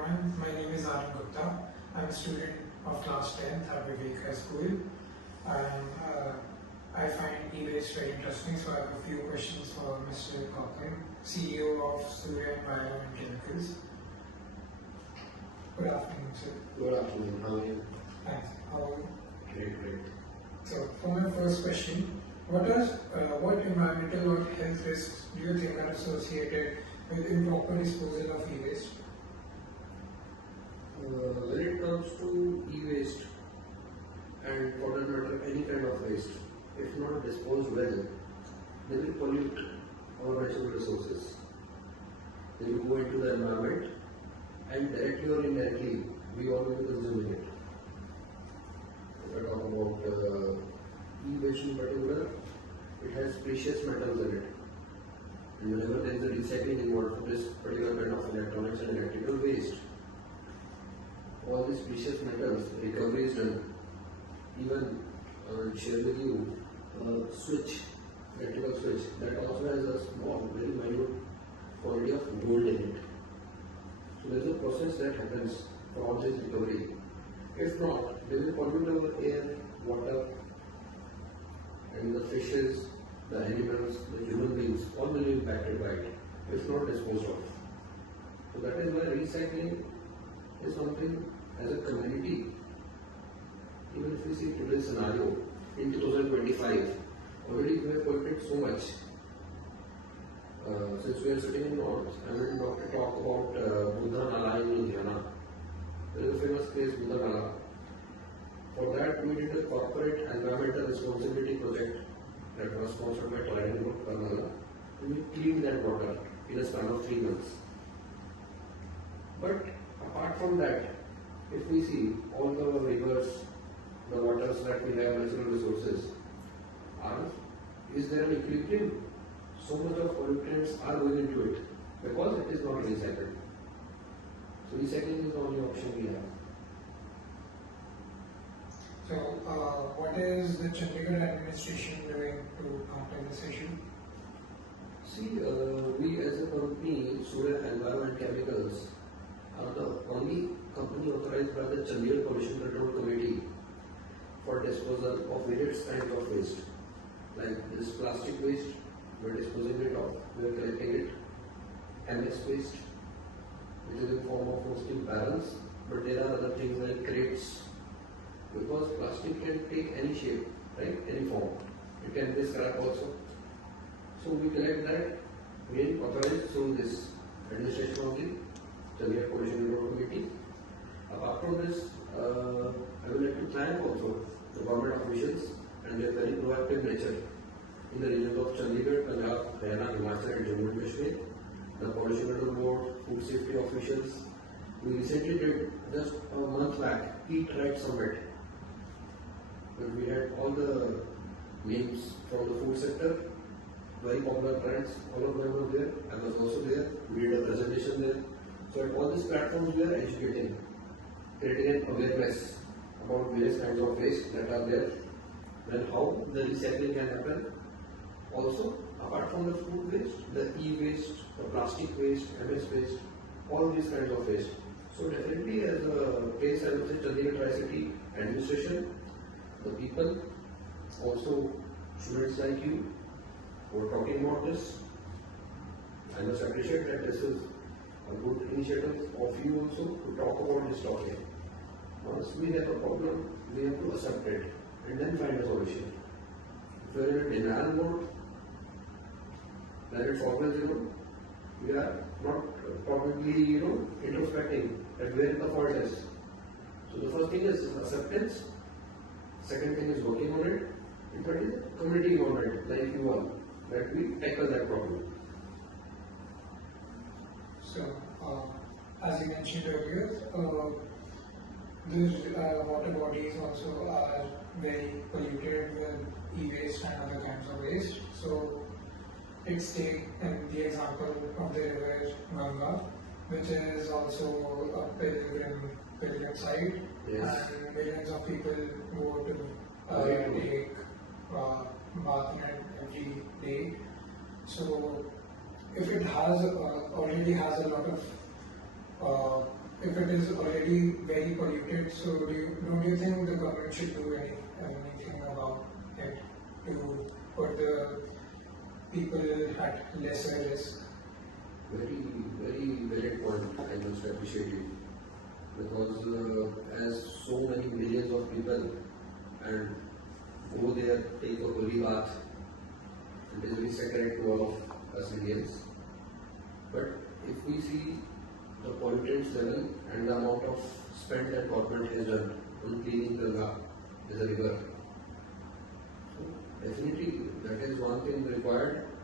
everyone. My name is Aaryan. I'm a student of class 10th at Vivek High School, and I find e-waste very interesting. So I have a few questions for Mr. Gautam, CEO of Surya Environment Chemicals. Good afternoon, sir. Good afternoon. How are you? Thanks. How are you? Great. So, for my first question, what environmental or health risks do you think are associated with improper disposal of e-waste? When it comes to e-waste and for that matter any kind of waste, if not disposed well, they will pollute our natural resources. They will go into the environment and directly or indirectly we all will be consuming it. If I talk about e-waste in particular, it has precious metals in it. And whenever there is a recycling involved for this particular kind of electronics and electrical waste, all these precious metals, recovery is done. Even share with you electrical switch, that also has a small, very minute quantity of gold in it. So there is a process that happens for all this recovery. If not, they will pollute our air, water, and the fishes, the animals, the human beings, all will be impacted by it, if not disposed of. So that is why recycling is something as a community. Even if we see today's scenario, in 2025, already we have polluted so much. Since we are sitting in North, I will not talk about Buddha Nala in Ludhiana. There is a famous place, Buddha Nala. For that, we did a corporate environmental responsibility project that was sponsored by Aaryan Group, Karnataka. And we cleaned that water in a span of 3 months. But apart from that, if we see all the rivers, the waters that we have, natural resources, is there an equilibrium? So much of pollutants are going into it because it is not recycled. So recycling is the only option we have. So, what is the Chandigarh administration doing to counter this issue? See, we as a company, Surya Environment Chemicals, are the only company authorized by the Chandigarh Pollution Control Committee for disposal of various kinds of waste. Like this plastic waste, we are disposing it of, we are collecting it. MS waste, which is in form of mostly barrels, but there are other things like crates. Because plastic can take any shape, right? Any form. It can be scrap also. So we collect that, again authorized through this administration of the Chandigarh Pollution Control Committee. Apart from this, I would like to thank also the government officials and their very proactive nature in the regions of Chandigarh, Punjab, Haryana, Himachal and Jammu and Kashmir, the Pollution Control Board, food safety officials. We recently did, just a month back, Eat Right Summit. But we had all the names from the food sector, very popular brands, all of them were there. I was also there. We did a presentation there. So at all these platforms we are educating, creating an awareness about various kinds of waste that are there, then how the recycling can happen. Also, apart from the food waste, the e-waste, the plastic waste, MS waste, all these kinds of waste. So definitely as a place, I would say Chandigarh Tri-City administration, the people, also students like you who are talking about this. I must appreciate that this is a good initiative of you also to talk about this topic. Once we have a problem, we have to accept it and then find a solution. If we are in a denial mode, then it's always, we are not probably, introspecting that where the fault is. So the first thing is acceptance. Second thing is working on it. And third is community involvement, like you all, that we tackle that problem. So, as you mentioned earlier, these water bodies also are very polluted with e-waste and other kinds of waste. So, let's take the example of the river Ganga, which is also a pilgrim site, Yes. and millions of people go to take bath in it every day. So if it has already has a lot of if it is already very polluted, so don't you think the government should do anything about it to put the people at lesser risk? Very, very valid point. I must appreciate you because as so many millions of people and go there, take a holy bath, it is very sacred to all of us Indians. But if we see the pollutants level and the amount of spend that government has done on cleaning Ganga as a river, so definitely that is one thing required.